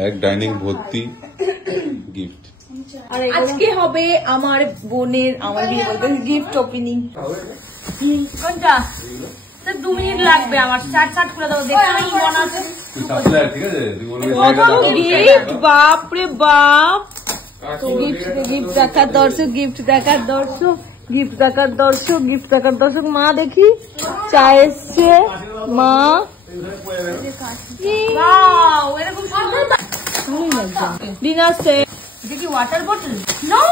এক ডাইনিং ভর্তি গিফট। আজকে হবে আমার বোনের আমার বিয়ে বলতে গিফট ওপেনিং। কোনটা? 2 মিনিট লাগবে আমার। চাট করে দাও দেখতে ইমন আছে। গিফট বাপরে বাপ। গিফট দেখার দর্শক, গিফট দেখার দর্শক, গিফট দেখার দর্শক, গিফট দেখার দর্শক। মা দেখি চা এসছে মা। এরকম ডিনার সেট। এটা কি ওয়াটার বোতল? নো,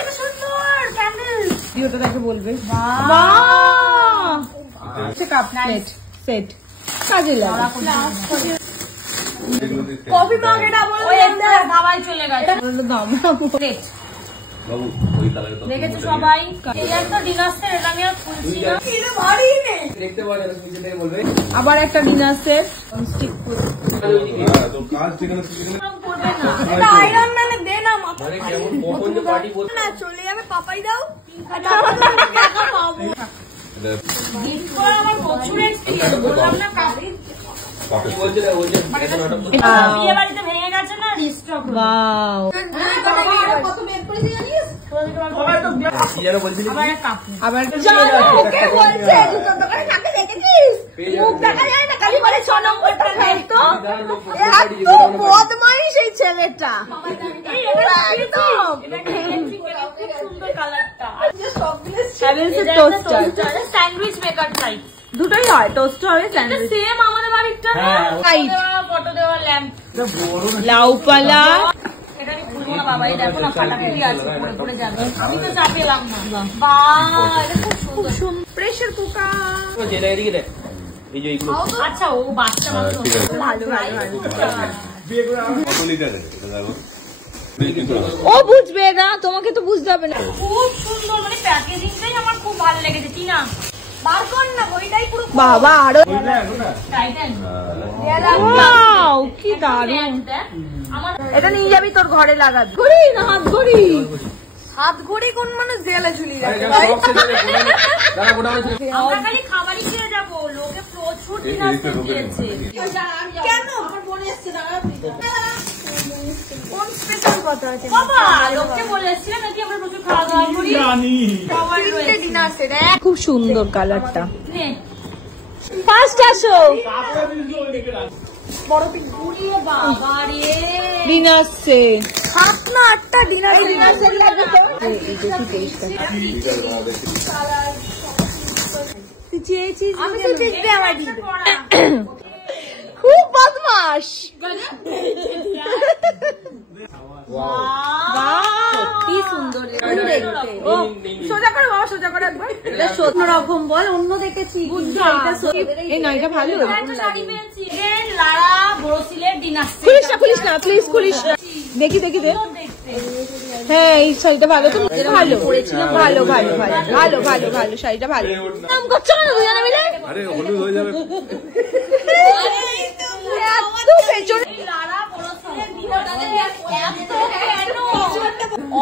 এটা সুন্দর ক্যান্ডেল। ভিডিওটা দেখে বলবে বাহ। কাপ প্লেট সেট কাজে লাগে। কফি মগ এটা বলবেন না, ভাবাই চলে গেছে। দাম প্লেট দেখেছো সবাই? এই একটা ডিনার সেট, এটা আমি আর খুলছি না। এটা ভারী নেই, দেখতে পাওয়া যাবে নিচে থেকে বলবে। আবার একটা ডিনার সেট স্টিক করে তো কাজ ঠিক আছে করবে না। এটা আয়রন ম্যানে দে না মাথা, মানে কেমন কখন যে পার্টি বল না চলে যাবে। পাপাই দাও এটা টাকা পাবো। গিফট করা আমার বছরের ছিল, বললাম না কারি কপি বলছে না। ওই যে বিয়ে বাড়িতে ভেঙে গেছে না, রিস্টক। ওয়াও, কত বের করেছি জানিস? আবার ওকে বলছে জুতো দোকানে নাকে দেখেছিস, মুখ দেখা যায় না, খালি বলে 6 নম্বরটা ফেল। তো এত বদমাইশ এই ছেলেটা। সুন্দর কালারটা। স্যান্ডউইচ মেকার টাইপ দুটোই হয়, টোস্ট হবে স্যান্ডউইচ। সেম আমাদের বাড়িটা ফটো দেওয়া ল্যাম্প। লাউ পালা এটা আমি খুলবো না বাবা, এই দেখো না ফাটাফাটি আছে, পড়ে যাবে। আমি তো চা পেলাম না। বাহ, এটা খুব সুন্দর। প্রেসার কুকার যেটা এদিকে দেখ, এই যে এইগুলো। আচ্ছা, ও বাচ্চা মানুষ। ভালো ভালো কত লিটার এটা দেখো। ও বুঝবে না, তোমাকে তো বুঝতে হবে না। খুব সুন্দর, মানে প্যাকেজিংটাই আমার খুব ভালো লেগেছে। টিনা বার কর না বইটাই পুরো। বাবা আরো টাইটান। ওয়াও কি দারুণ। এটা নিয়ে যাবি তোর ঘরে লাগাবি। ঘড়ি না হাত ঘড়ি? হাত ঘড়ি কোন মানুষ দেয়ালে ঝুলিয়ে রাখে ভাই? আমরা খালি খাবারই খেয়ে যাবো, লোকে প্রচুর ডিনার দিয়েছে। কেন আমার মনে আসছে না কোন স্পেশাল কথা আছে বাবা? লোককে বলে এসেছিলাম নাকি আমরা প্রচুর খাওয়া দাওয়া করি। জানি সবার ডিনার সেট। খুব সুন্দর কালারটা। ফার্স্ট আসো বড় পিক ঘুরিয়ে। বাবা রে, ডিনার সেট 7 না 8টা ডিনার সেট লাগাতে। এই দেখি টেস্টটা তুই চেয়েছিস, আমি তো চেয়েছি আমার দিদি। খুব বদমাশ। কি সুন্দর দেখতে। ও সোজা করে বাবা, সোজা করে একবার। এটা সত্য রকম বল, অন্য দেখেছি। এই না, এটা ভালো। শাড়ি পেয়েছি লারা বড়সিলের ডিনার সেট। খুলিস না, খুলিস না প্লিজ, খুলিস না। দেখি দেখি দে। হ্যাঁ এই শাড়িটা ভালো, তো ভালো পরেছিলাম। ভালো ভালো ভালো ভালো ভালো ভালো শাড়িটা ভালো। নাম করছো না দুজনে মিলে? আরে হলুদ হয়ে যাবে। এত পেছনে লারা বড়সিলের ডিনার সেট। এত কেন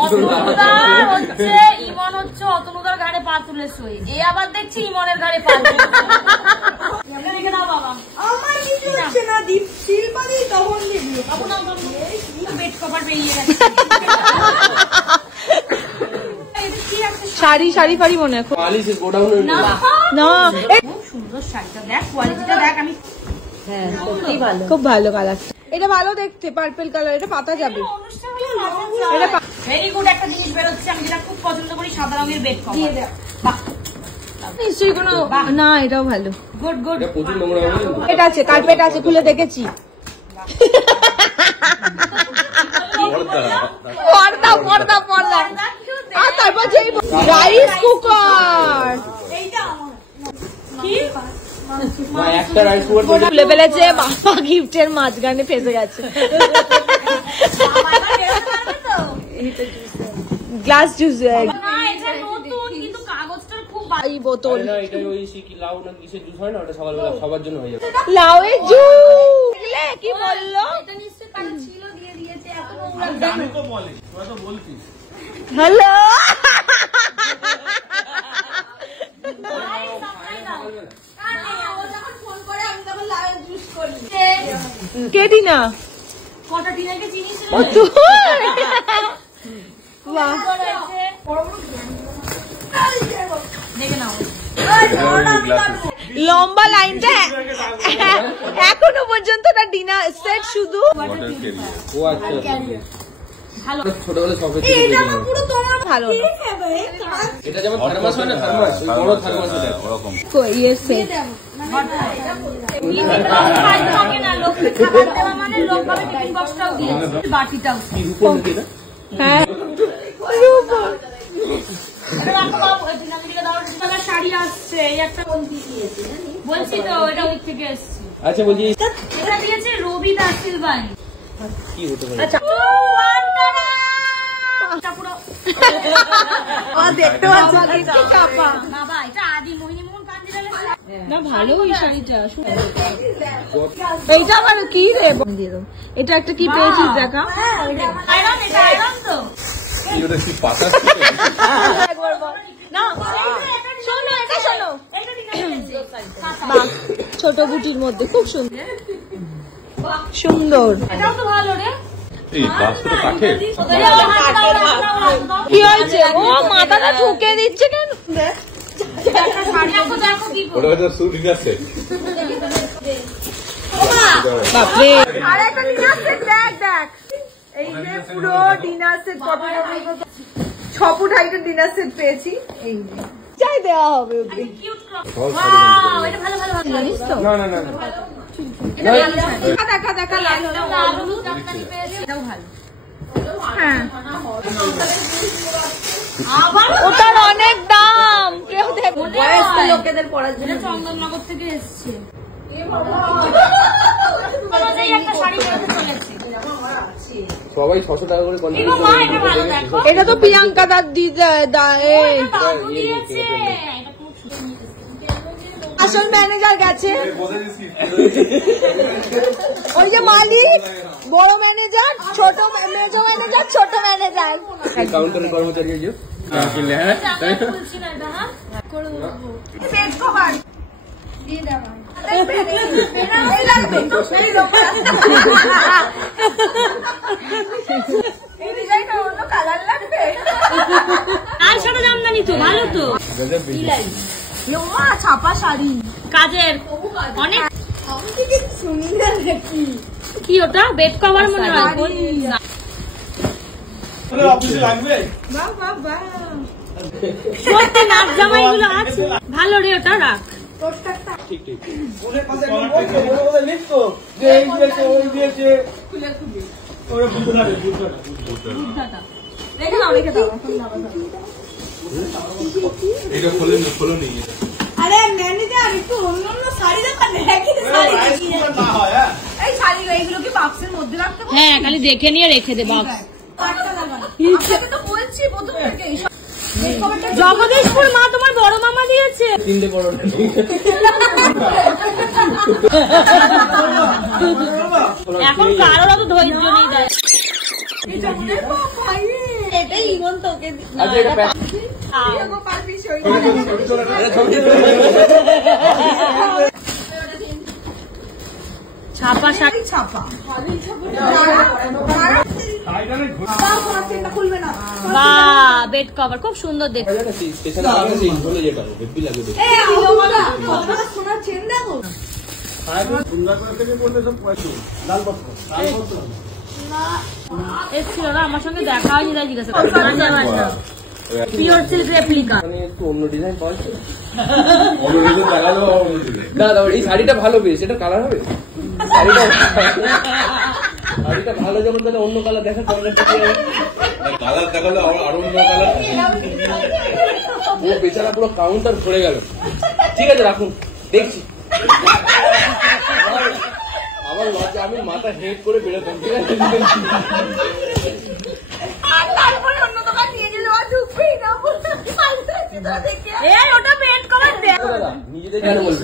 অতনুদার হচ্ছে, ইমন হচ্ছে অতনুদার ঘাড়ে পা তুলে শোয়। এ আবার দেখছি ইমনের ঘাড়ে পা তুলে। দেখে নাও বাবা, আমার কিছু হচ্ছে না। দীপ শিল্পা দি তখন দিবি আপনার বেড কভার বেরিয়ে গেছে। শাড়ি শাড়ি ফাড়ি মনে হয় না না। খুব সুন্দর শাড়িটা দেখ, কোয়ালিটিটা দেখ। আমি হ্যাঁ সত্যি ভালো, খুব ভালো কালার। এটা ভালো দেখতে, পার্পল কালার। এটা পাতা যাবে। এটা ভেরি গুড একটা জিনিস বেরোচ্ছে, আমি যেটা খুব পছন্দ করি, সাদা রঙের বেড কভার। বাহ, নিশ্চয়ই কোনো না, এটাও ভালো। Good good. এটা আছে, কার্পেট আছে, খুলে দেখেছি। পর্দা পর্দা পর্দা। আর তারপর যে রাইস কুকার, এইটা কি একটা রাইস কুকার খুলে ফেলেছে বাবা, গিফটের মাঝখানে ফেসে গেছে। গ্লাস জুস কিন্তু কাগজটার খুব এই বোতল। সবার জন্য হয়ে যাবে লাউয়ের জুস। কি বললো? হ্যালো কে দিনা কটা ডিনারকে চিনিস দেখে নাও। লম্বা লাইনটা এখনো পর্যন্ত না ডিনার সেট শুধু ছোটবেলা সব ভালো এটা যেমন থার্মাস হয় না, থার্মাস বড় থার্মাস ওরকম ইয়ে সেট হ্যাঁ শাড়ি আসছে বলছি তো এটা ওই থেকে এসছে। আচ্ছা বলছি এটা দিয়েছে রবি দাসিল বাড়ি। কি হতে পারে? আচ্ছা দেখতে বাবা এটা আদি মোহিনী মোহন কাঞ্জিলাল না ভালো ওই শাড়িটা এইটা আবার কি রে এটা একটা কি পেয়েছিস দেখা আয়রন, এটা আয়রন তো এটা কি পাতা না শোনো এটা শোনো এটা দিয়েছে বাহ ছোট বুটির মধ্যে খুব সুন্দর সুন্দর এটাও তো ভালো রে। এই বাস্কটা কাঠের কি হয়েছে ও মাথাটা ঠুকে দিচ্ছে কেন ওটা হচ্ছে সুট আছে বাপরে আর একটা ডিনার সেট দেখ এই যে পুরো ডিনার সেট কত 6 ফুট হাইটের ডিনার সেট পেয়েছি এই যে চাই দেওয়া হবে ওকে ওয়াও এটা ভালো ভালো ভালো জানিস তো না না না দেখা আলু চাটনি পেয়েছি এটাও ভালো। হ্যাঁ আবার ওটার অনেক দাম কেউ দেবে বয়স্ক লোকেদের পড়ার জন্য চন্দননগর থেকে এসেছে। একটা শাড়ি পরে চলেছে। সবাই 600 টাকা করে এই গো মা এটা ভালো দেখো। এটা তো প্রিয়াঙ্কা দাদ দি এই দাদু দিয়েছে। আসল ম্যানেজার গেছে ওই যে মালিক বড় ম্যানেজার ছোট মেজো ম্যানেজার ছোট ম্যানেজার কাউন্টারের কর্মচারী যে হ্যাঁ খুলছি না এটা হ্যাঁ পেজ কভার দিয়ে দাও এই ডিজাইনটা অন্য কালার লাগবে আর সাথে জামদানি তো ভালো তো মা ছাপা শাড়ি কাজের অনেক শুনি না নাকি কি ওটা বেড কভার মনে হয় বাহ বাহ বাহ সত্যি নাচ জামা এগুলো আছে ভালো রে ওটা রাখ ঠিক ঠিক ওদের পাশে একদম বলতে লিখতো যে এই দিয়েছে ওই দিয়েছে ওরা বুঝতে না বুদ্ধটা রেখে দাও এটা খোলো নি আরে ম্যানেজার একটু অন্য অন্য শাড়ি দেখা দেখি শাড়ি না হয় হ্যাঁ এই শাড়িগুলো এগুলো কি বাক্সের মধ্যে রাখতে পারো হ্যাঁ খালি দেখে নিয়ে রেখে দে বাক্স আমি তো বলছি প্রথম থেকে জগদীশপুর মা তোমার বড় মামা দিয়েছে তিনটে বড় এখন কারোর অত ধৈর্য নেই দেয় এটাই ইমন তোকে আচ্ছা এটা ছাপা শাড়ি ছাপা বা বেড কভার খুব সুন্দর দেখতে স্টেশনে আছে সেই হলো যেটা হেভি লাগে দেখতে সোনার চেন দেখো এসছিল না আমার সঙ্গে দেখা হয়নি তাই জিজ্ঞাসা করছি পিওর সিল্ক রেপ্লিকা মানে একটু অন্য ডিজাইন পাওয়া যায় দাদা এই শাড়িটা ভালো বেশ এটা কালার হবে শাড়িটা ভালো যখন তাহলে অন্য কালার দেখা কালার দেখালে আরো অন্য কালার ও বেচারা পুরো কাউন্টার ভরে গেল ঠিক আছে রাখুন দেখছি আবার লজ্জা আমি মাথা হেড করে বেরোতাম ঠিক আছে আর তারপরে অন্য দোকান নিয়ে গেলে আর ঢুকবেই না এই ওটা বেড কভার দেখ দাদা নিজেদের কেন বলবে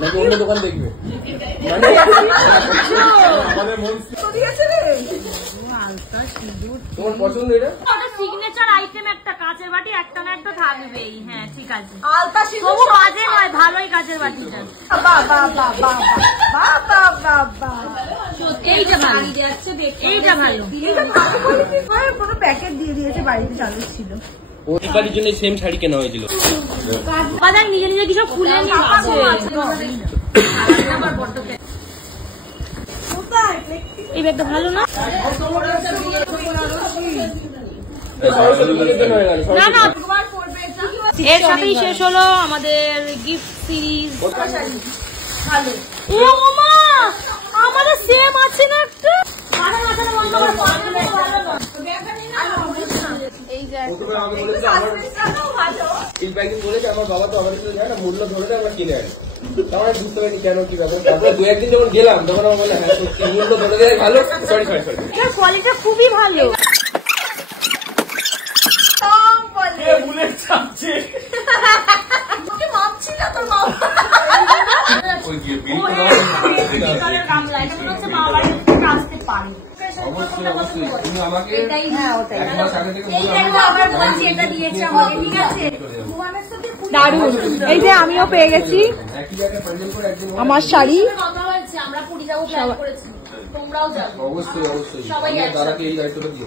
নাকি অন্য দোকান দেখবে তোমার পছন্দ এটা ওটা সিগনেচার আইটেম একটা কাঁচের বাটি একটা না একটা থাকবেই হ্যাঁ ঠিক আছে আলতা সিঁদুর তবু বাজে নয় ভালোই কাঁচের বাটিটা বাবা বাবা বাবা বাবা বাবা এইটা ভালো, এইটা ভালো। কোনো প্যাকেট দিয়ে দিয়েছে, বাড়িতে চালু ছিল। ওর জন্য সেম শাড়ি কেনা হয়েছিল। বাজার নিজে নিজে কিছু খুলে এই ব্যাগটা ভালো না? না না, এর সাথেই শেষ হলো আমাদের গিফট সিরিজ। ও মামা, আমাদের সেম আছে না একটা? আমার বাবা তো আমাদের সাথে যায় না, মূল্য ধরে আমরা কিনে আনি। তখন আমি বুঝতে পারিনি কেন কি ব্যাপার। তারপরে 2-1 দিন যখন গেলাম তখন আমার বলে হ্যাঁ সত্যি মূল্য ধরে দেয় ভালো। সরি কোয়ালিটি খুবই ভালো। দারুন। এই যে আমিও পেয়ে গেছি আমার শাড়ি। অবশ্যই তারাকে এই দায়িত্বটা দিও।